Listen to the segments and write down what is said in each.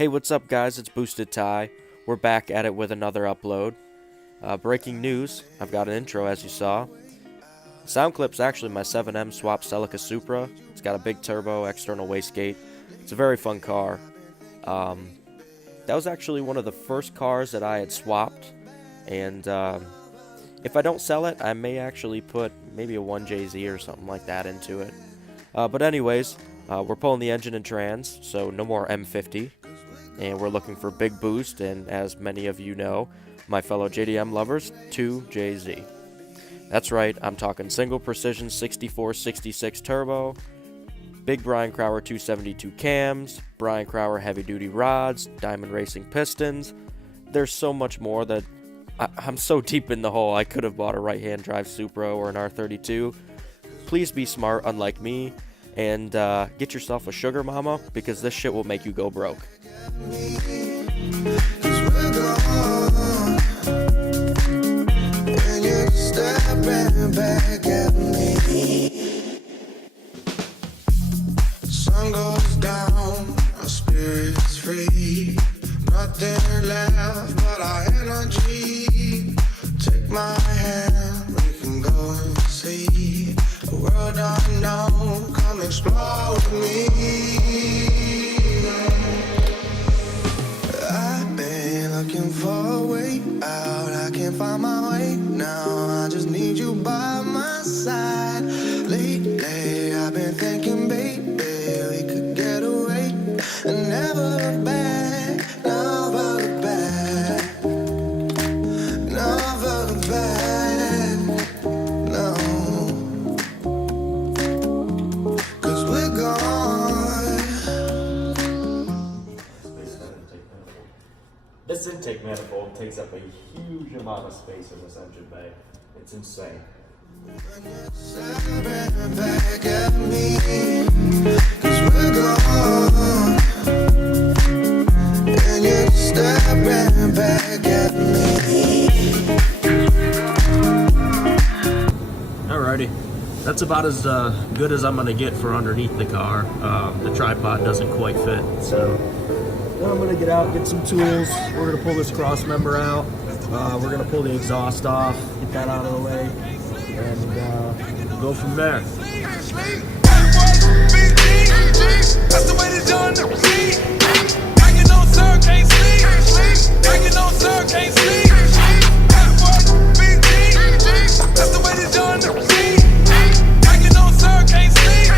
Hey, what's up guys, it's Boosted Ty. We're back at it with another upload. Breaking news, I've got an intro as you saw. Sound clip's actually my 7M swap Celica Supra. It's got a big turbo, external wastegate. It's a very fun car. That was actually one of the first cars that I had swapped. And if I don't sell it, I may actually put maybe a 1jz or something like that into it. But anyways, we're pulling the engine and trans, so no more M50. And we're looking for big boost, and as many of you know, my fellow JDM lovers, 2jz. That's right, I'm talking single precision 64-66 turbo, big Brian Crower 272 cams, Brian Crower heavy duty rods, Diamond Racing pistons. There's so much more that I'm so deep in the hole I could have bought a right hand drive Supra or an R32. Please be smart, unlike me, and get yourself a sugar mama, because this shit will make you go broke. Sun goes down, our spirits free. Nothing left but our energy. Take my hand, we can go and see a world unknown. Come explore with me. I've been looking for a way out. I can't find my way now. I just need you by my side. Lately I've been thinking, baby, we could get away and never look back, never look back, never look back, no. 'Cause we're gone. This intake manifold takes up a huge amount of space in this engine bay. It's insane. Staring back at me, 'cause we're gone, and you're staring back at me. Alrighty, that's about as good as I'm gonna get for underneath the car. The tripod doesn't quite fit, so now I'm gonna get out, get some tools. We're gonna pull this cross member out. We're gonna pull the exhaust off, get that out of the way, and go from there. That's the way it's done. Banging on sir, can't sleep. Banging on sir, can't sleep. That's the way it's done. Banging on sir, can't sleep.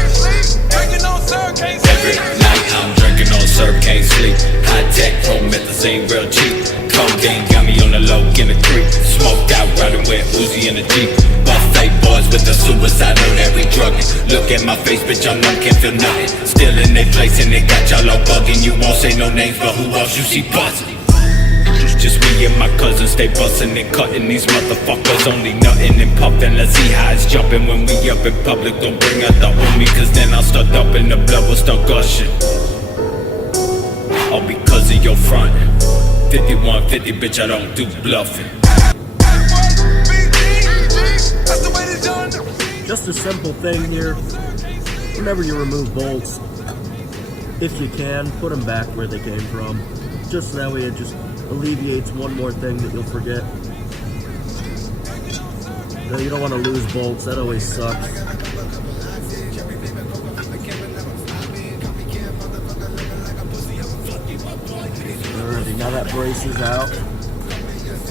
Banging on sir, can't sleep. Every night I'm drinking on syrup, can't sleep. High tech, promethazine, real cheap. Codeine got me on the low, in the creek. Smoked out, riding with Uzi in the Jeep. Buffet boys with the suicide, know that we drugging. Look at my face, bitch, I'm numb, can't feel nothing. Still in they place and they got y'all all bugging. You won't say no names, but who else you see buzzing? Just me and my cousins stay bustin' and cutting these motherfuckers. Only nothing and puffin'. Let's see how it's jumping when we up in public. Don't bring out the homie, cause then I'll start dumping. The blood will start gushing. All because of your front. 5150, bitch, I don't do bluffing. Just a simple thing here. Whenever you remove bolts, if you can, put them back where they came from. Just that way it just alleviates one more thing that you'll forget. You don't want to lose bolts, that always sucks. Alrighty, now that brace is out.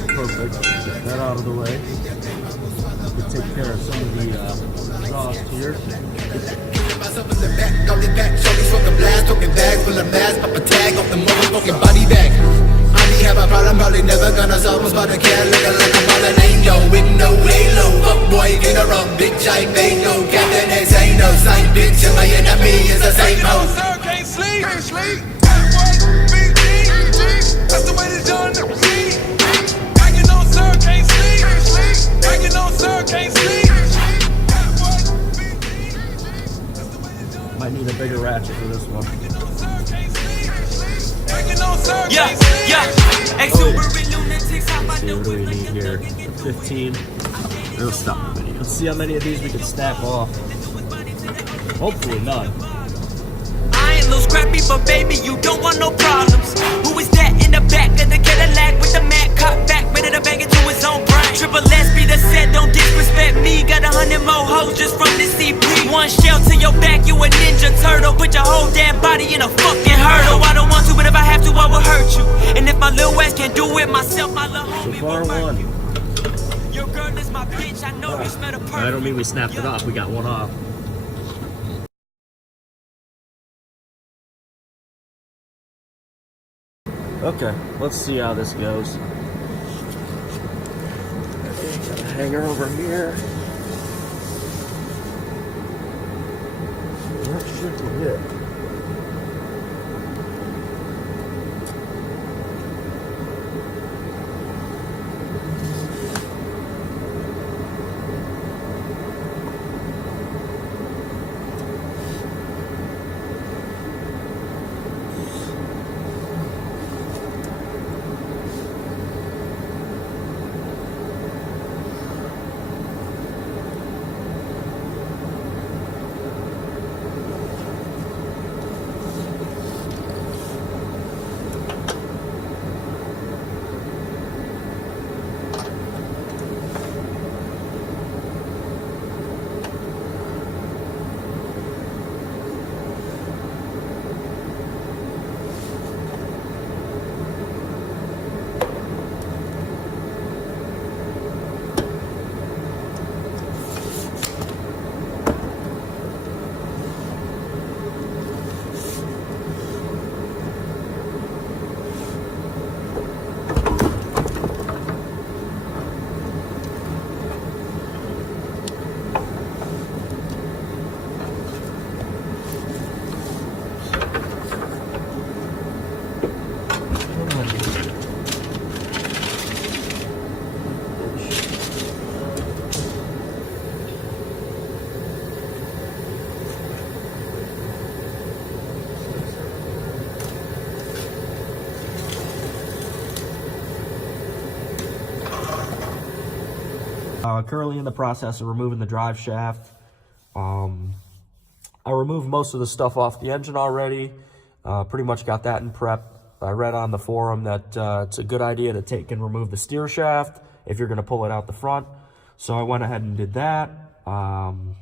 Perfect. Get that out of the way. We can take care of some of the exhaust here. Myself in the back, on the back, shorty smoking blast, talking bags full of mass, pop a tag off the motherfucking body bag. I be have a problem, probably never gonna solve. Was about to care, looking like I'm all an angel with no halo. Fuck boy, get her wrong, bitch, I made no Captain X ain't no same bitch, and my enemy is the same hoe. Sir, can't sleep. That's the way it's done. Banging on sir, can't sleep. Banging on sir, can't sleep. Might need a bigger ratchet for this one. Yeah. See, what do we need here? 15. It'll stop the video. Let's see how many of these we can stack off. Hopefully none. I ain't lose crappy, but baby, you don't want no problems. Who is that in the back of the Cadillac with the Mac cop back, ready to bang it to his own brain? Triple S be the set, don't disrespect me. Got 100 more hoes just from the CP. One shell to your back, you a ninja turtle. Put your whole damn body in a fucking hurdle. I don't want to, but if I have to, I will hurt you. And if my little ass can't do it myself, my little homie will murder you. Your girl is my bitch, I know you smell the perfume. I don't mean we snapped it off, we got one off. Okay, let's see how this goes. Got a hanger over here. That should be it. Currently in the process of removing the drive shaft. I removed most of the stuff off the engine already. Pretty much got that in prep. I read on the forum that it's a good idea to take and remove the steer shaft if you're going to pull it out the front. So I went ahead and did that. And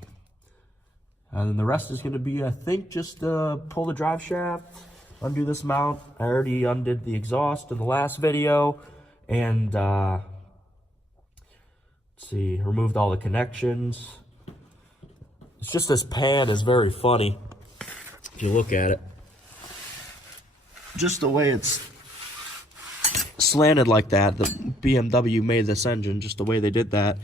then the rest is going to be, I think, just pull the drive shaft, undo this mount. I already undid the exhaust in the last video. And let's see, removed all the connections. It's just this pan is very funny if you look at it. Just the way it's slanted like that, the BMW made this engine, just the way they did that,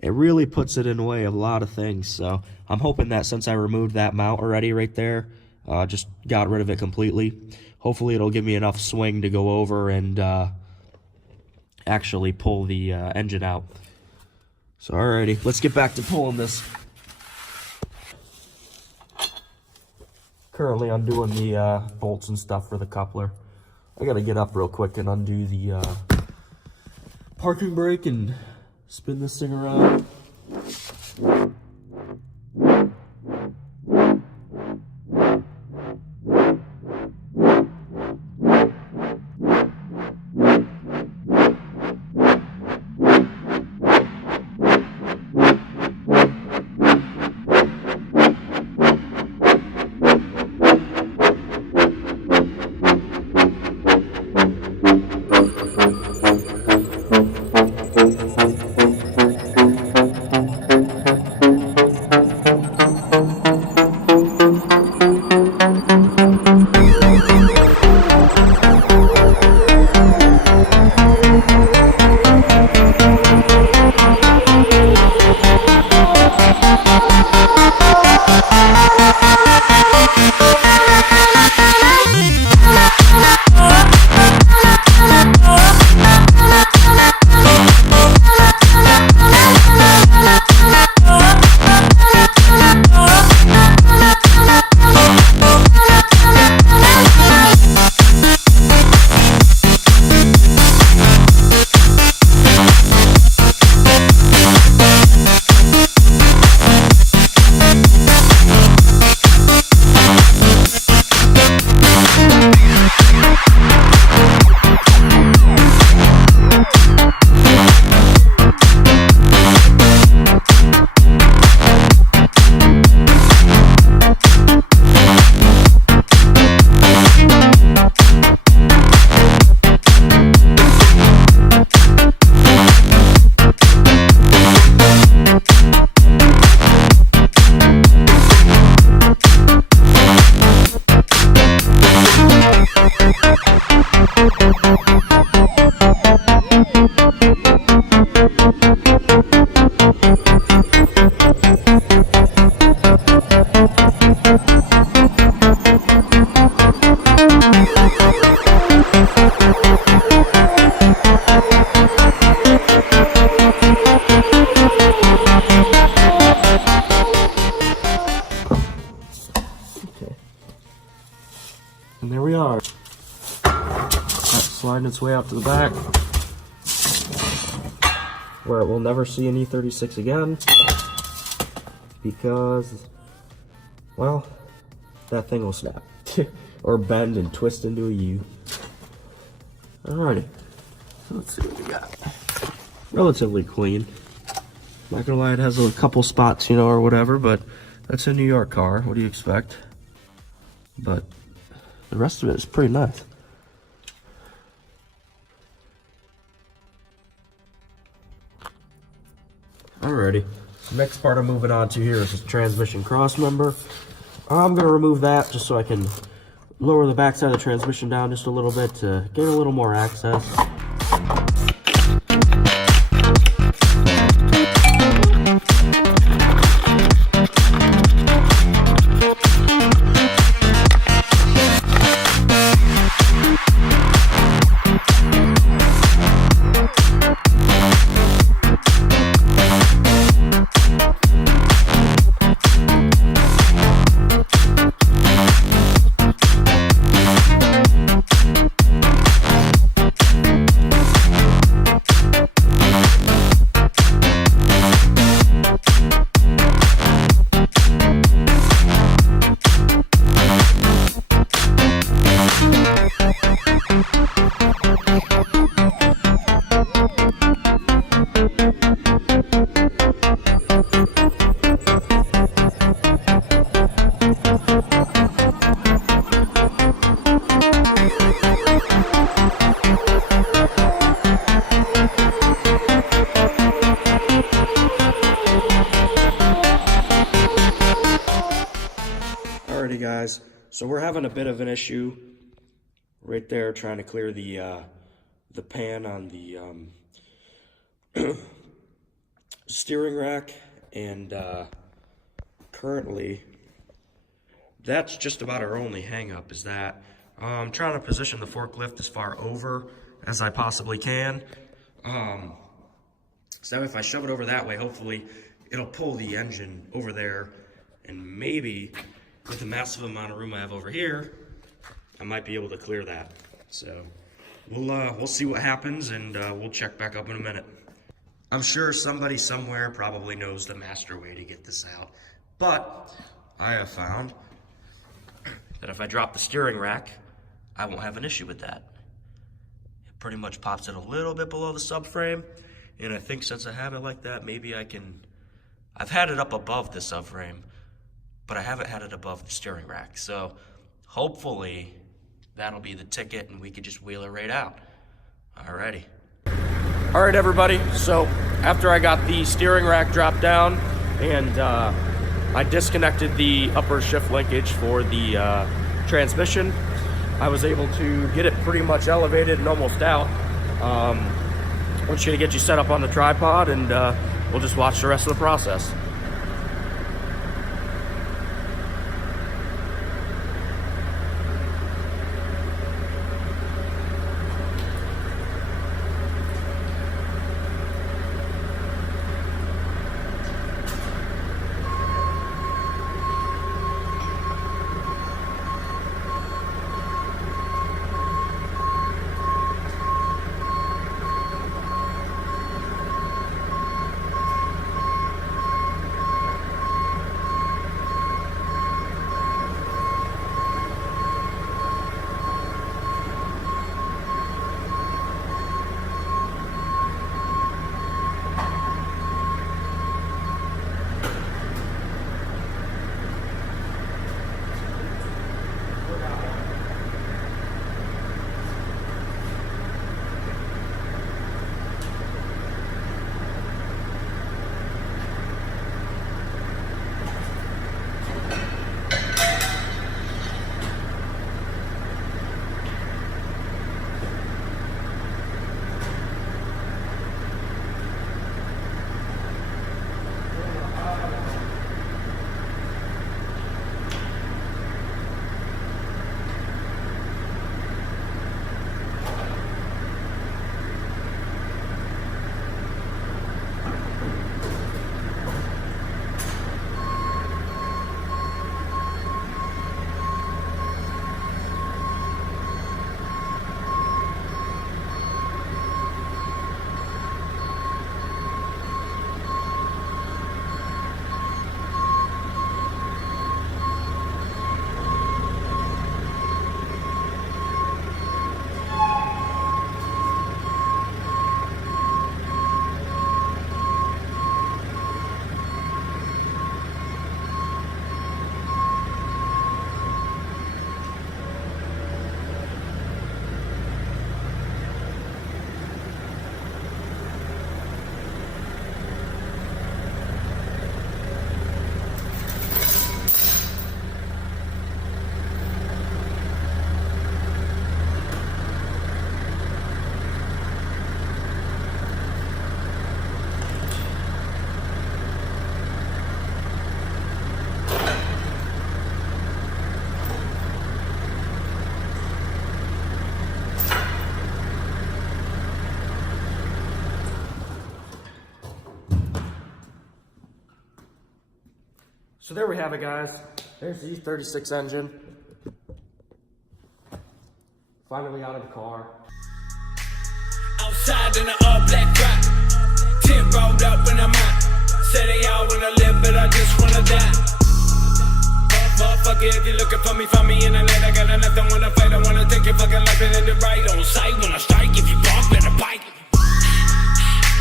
it really puts it in the way of a lot of things. So I'm hoping that since I removed that mount already right there, just got rid of it completely, hopefully it'll give me enough swing to go over and actually pull the engine out. So alrighty, let's get back to pulling this. Currently undoing the bolts and stuff for the coupler. I gotta get up real quick and undo the parking brake and spin this thing around. And there we are. That's sliding its way out to the back, where it will never see an E36 again, because, well, that thing will snap. Or bend and twist into a U. Alrighty. So let's see what we got. Relatively clean. Not gonna lie, it has a couple spots, you know, or whatever, but that's a New York car. What do you expect? But the rest of it is pretty nice. Alrighty. Next part I'm moving on to here is this transmission cross member. I'm going to remove that just so I can lower the backside of the transmission down just a little bit to gain a little more access. Alrighty guys, so we're having a bit of an issue right there trying to clear the pan on the steering rack, and currently that's just about our only hang up, is that I'm trying to position the forklift as far over as I possibly can, so if I shove it over that way, hopefully it'll pull the engine over there, and maybe with the massive amount of room I have over here, I might be able to clear that. So we'll see what happens, and we'll check back up in a minute. I'm sure somebody somewhere probably knows the master way to get this out, but I have found that if I drop the steering rack, I won't have an issue with that. It pretty much pops it a little bit below the subframe, and I think since I have it like that, maybe I can... I've had it up above the subframe, but I haven't had it above the steering rack. So hopefully that'll be the ticket and we could just wheel it right out. Alrighty. All right, everybody. So after I got the steering rack dropped down and I disconnected the upper shift linkage for the transmission, I was able to get it pretty much elevated and almost out. I'm just gonna get you set up on the tripod, and we'll just watch the rest of the process. So there we have it, guys. There's the E36 engine. Finally out of the car. Outside in the all black rock, 10 rolled up when I'm out. Say they all wanna live, but I just wanna die. Motherfucker, if you're looking for me, find me in the net. I got nothing, wanna fight, I wanna take your fucking life and end it right on sight. When I strike, if you bark, better bite.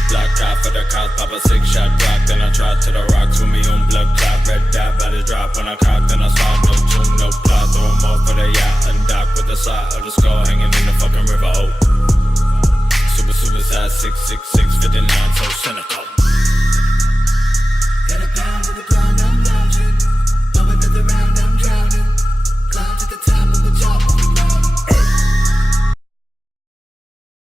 Block out for the cops, pop a 6-shot drop. Then I try to the rocks with me on blood clot. Red dot, body drop when I cock. Then I saw no tune, no plot. Throw 'em off for the yacht and dock with the side of the skull hanging in the fucking river. Oh, suicide 666 59, so cynical.